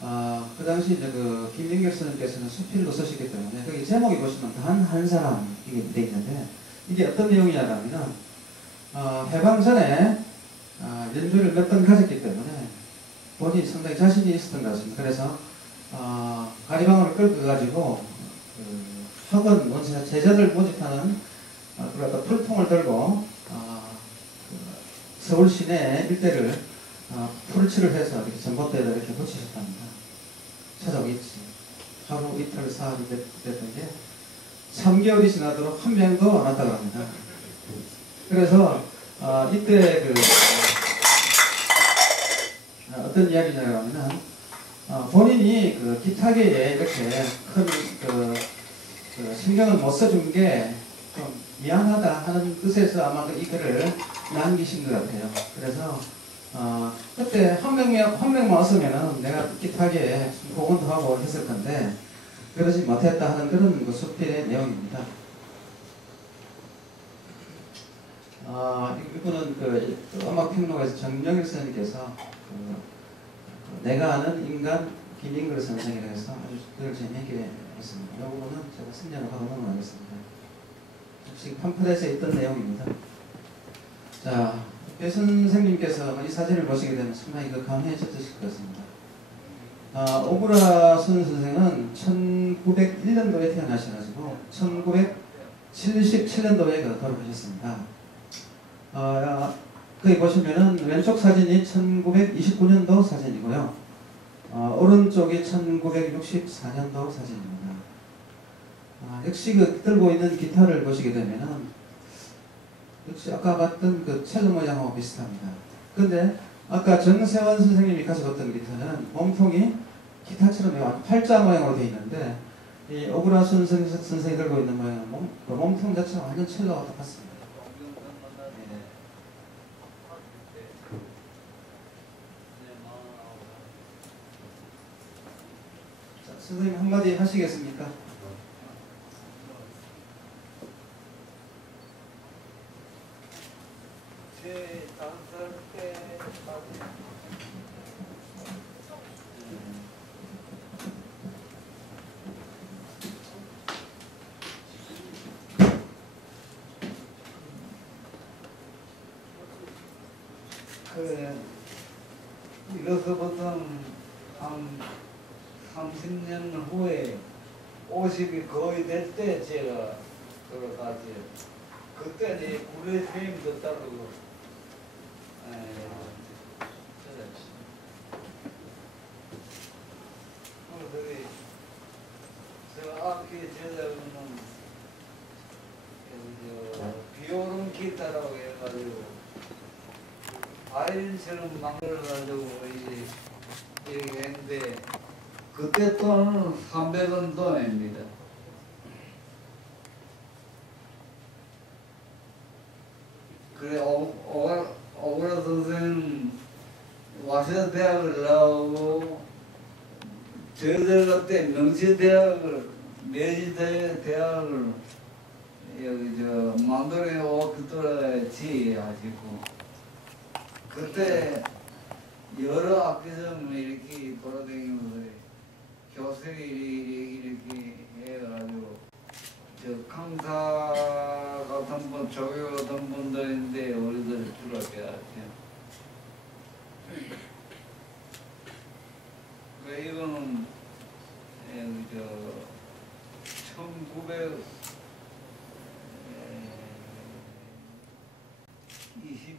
어, 그 당시 이제 그 김민결 선생님께서는 수필로 쓰셨기 때문에 거기 제목이 보시면 단 한 사람 이게 돼 있는데 이게 어떤 내용이냐면은 어, 해방 전에 어, 연주를 몇 번 가졌기 때문에 본인이 상당히 자신이 있었던 것 같습니다. 그래서 어, 가리방을 끌고 가지고 그 학원 원세 제자들 모집하는 어, 그 어떤 풀통을 들고 어, 그 서울 시내 일대를 어, 풀칠을 해서 이렇게 전봇대에다 이렇게 붙이셨답니다. 있지. 하루 이틀 사흘이 됐- 됐던 게 3개월이 지나도록 한 명도 안 왔다고 합니다. 그래서 어, 이때 그 어, 어떤 이야기냐면은 어, 본인이 그 기타계에 이렇게 큰 그 그 신경을 못 써준 게 좀 미안하다 하는 뜻에서 아마 이 글을 남기신 것 같아요. 그래서 어, 그때 한 명만, 한 명만 왔으면은 내가 기타계에 공헌도 하고 했을 건데 그러지 못했다 하는 그런 그 수필의 내용입니다. 아, 이분은 그 음악 평론가에서 정영일 선생님께서 그, 그 내가 아는 인간 김인글 선생이라고 해서 아주 늘 재미있게 했습니다. 이 부분은 제가 승려를 하고 넘어가겠습니다. 혹시 팜플렛에 있던 내용입니다. 자, 배 선생님께서 이 사진을 보시게 되면 상당히 그 감회해졌으실 것 같습니다. 아, 오브라 손 선생은 1901년도에 태어나셔가지고 1977년도에 그 돌아가셨습니다. 아, 거기 보시면은 왼쪽 사진이 1929년도 사진이고요. 아, 오른쪽이 1964년도 사진입니다. 아, 역시 그 들고 있는 기타를 보시게 되면은 역시 아까 봤던 그 첼로 모양하고 비슷합니다. 근데 아까 정세원 선생님이 가져갔던 기타는 몸통이 기타처럼 팔자 모양으로 되어 있는데 이 오그라 선생, 선생이 들고 있는 모양은 몸, 그 몸통 자체가 완전 첼로와 똑같습니다. 네. 자, 선생님 한마디 하시겠습니까? 제 다섯 살때 그 이로서부터 한 30년 후에 50이 거의 될 때 제가 돌아가지. 그때 이 구례 선생님도 따르고 해가지고 바이올린처럼 만들어가지고 이제 이렇게 했는데 그때 돈은 300원 돈입니다. 그래 오- 오가 오그라 선생은 와서 대학을 나오고 저희들 명시대학을 매지대 대학을 여기 저 만도에 오기도에 지하시고 그때 여러 학교점 이렇게 돌아다니면서 교수들이 이렇게 해가지고 저 강사 같은 분, 조교 같은 있는데 우리들 주로 배웠죠. 그 이거는 여기 저 1900, 20,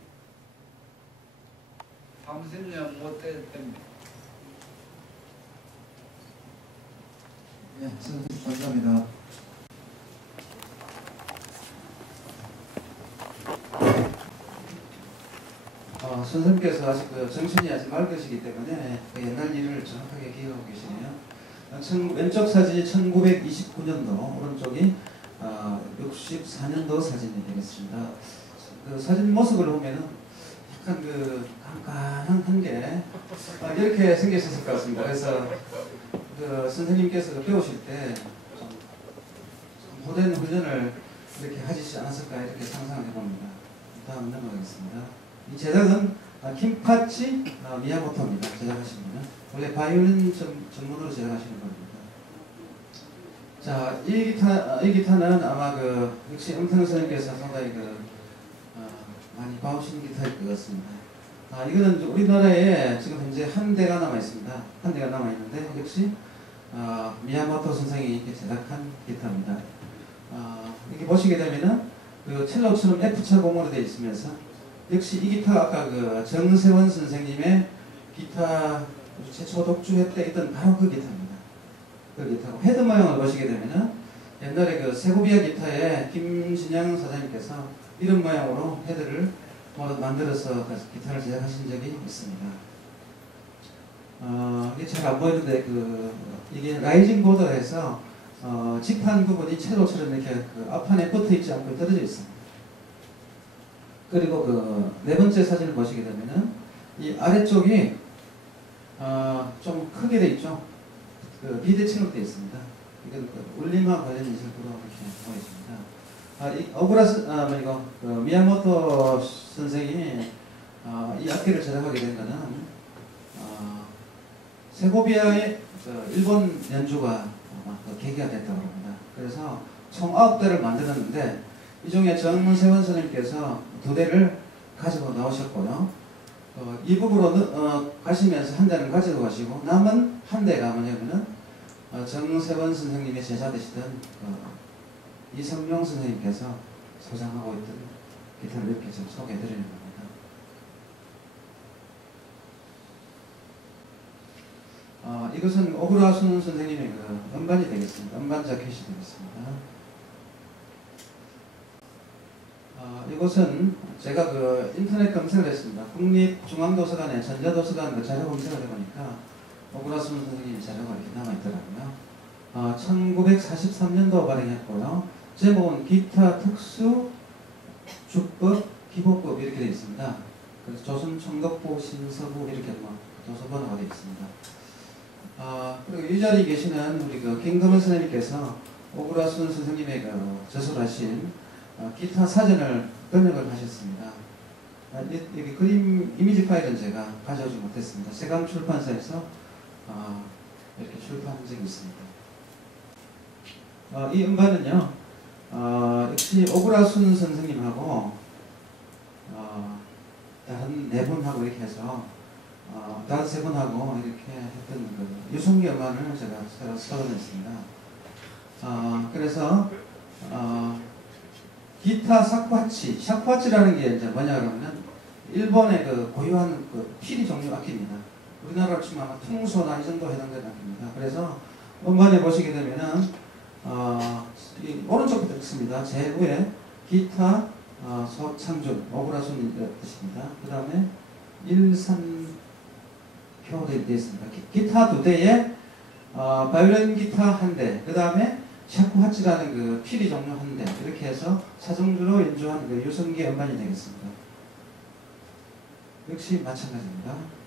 30년 못 됐답니다. 네, 선생님 감사합니다. 어, 선생님께서 아직 그 정신이 아직 맑으시기 때문에 그 옛날 일을 정확하게 기억하고 계시네요. 어, 천- 왼쪽 사진이 1929년도, 오른쪽이 어, 64년도 사진이 되겠습니다. 그 사진 모습을 보면은 약간 그 깜깜한 한게 어, 이렇게 생겼을 것 같습니다. 그래서 그 선생님께서 그 배우실 때좀 고된 훈련을 이렇게 하시지 않았을까 이렇게 상상을 해봅니다. 다음 넘어가겠습니다. 이 제작은 아, 킴파치 아, 미야모토입니다. 제작하신 분은 원래 바이올린 전, 전문으로 제작하시는 겁니다. 자, 이 기타, 아, 이 기타는 아마 그 역시 음탕 선생님께서 상당히 그 어, 많이 봐오신 기타일 것 같습니다. 아, 이거는 우리나라에 지금 현재 한 대가 남아 있습니다. 한 대가 남아 있는데 역시 어, 미야모토 선생이 제작한 기타입니다. 어, 이렇게 보시게 되면은 그 첼로처럼 F차 공으로 되어 있으면서 역시 이 기타가 아까 그 정세원 선생님의 기타 최초 독주했때 있던 바로 그 기타입니다. 그 기타고 헤드 모양을 보시게 되면은 옛날에 그 세고비아 기타에 김진양 사장님께서 이런 모양으로 헤드를 뭐 만들어서 그 기타를 제작하신 적이 있습니다. 어, 이게 잘 안 보이는데 그 이게 라이징 보드라 해서 어, 지판 부분이 첼로처럼 이렇게 그 앞판에 붙어 있지 않고 떨어져 있습니다. 그리고 그 네 번째 사진을 보시게 되면은 이 아래쪽이 어, 좀 크게 돼 있죠. 그 비대칭으로 되어 있습니다. 이건 그 울림과 관련 보여집니다. 아, 이 어브라스 아, 뭐 이거 그 미야모토 선생이 아, 이 악기를 제작하게 된 거는 아, 세고비아의 그 일본 연주가 아마 그 계기가 됐다고 합니다. 그래서 총 9대를 만들었는데 이 중에 정세원 선생님께서 두 대를 가지고 나오셨고요. 어, 이북으로 는- 어, 가시면서 한 대는 가지고 가시고 남은 한 대가 뭐냐면은 어, 정세원 선생님의 제자 되시던 어, 이성용 선생님께서 소장하고 있던 기타를 이렇게 좀 소개해드리는 겁니다. 어, 이것은 오그라 순 선생님의 그 음반이 되겠습니다. 음반 자켓이 되겠습니다. 어, 이것은 제가 그 인터넷 검색을 했습니다. 국립중앙도서관에 전자도서관 그 자료 검색을 해보니까 오그라 순 선생님 자료가 이렇게 남아있더라고요. 어, 1943년도 발행했고요. 제목은 기타 특수 주법 기본법 이렇게 되어 있습니다. 그래서 조선 청덕부 신서부 이렇게 뭐 도서번호가 되어 있습니다. 아, 그리고 이 자리에 계시는 우리 그 김금은 선생님께서 오그라순 선생님의 그 저술하신 어, 기타 사전을 번역을 하셨습니다. 아, 이- 여기 그림 이미지 파일은 제가 가져오지 못했습니다. 세강 출판사에서 어, 이렇게 출판한 적이 있습니다. 어, 이 음반은요, 어, 역시 오그라순 선생님하고 어, 다른 네 분하고 이렇게 해서 어, 다른 세 분하고 이렇게 했던 그 유성기 음반을 제가 새로 써냈습니다. 어, 그래서 어, 기타 샤쿠하치, 샤쿠하치라는 게 이제 뭐냐 그러면은 일본의 그 고유한 그 피리 종류 악기입니다. 우리나라로 치면 아마 퉁소나 이 정도 해당되는 악기입니다. 그래서 음반에 보시게 되면은 어, 이 오른쪽부터 읽습니다. 제5에 기타 어, 서창준, 오그라순 뜻입니다. 그 다음에 일산표 되어 있습니다. 기, 기타 두 대에 어, 바이올린 기타 한 대, 그 다음에 샤쿠하치라는 그 피리 종류 한 대, 이렇게 해서 사정주로 연주한 그 유성기 음반이 되겠습니다. 역시 마찬가지입니다.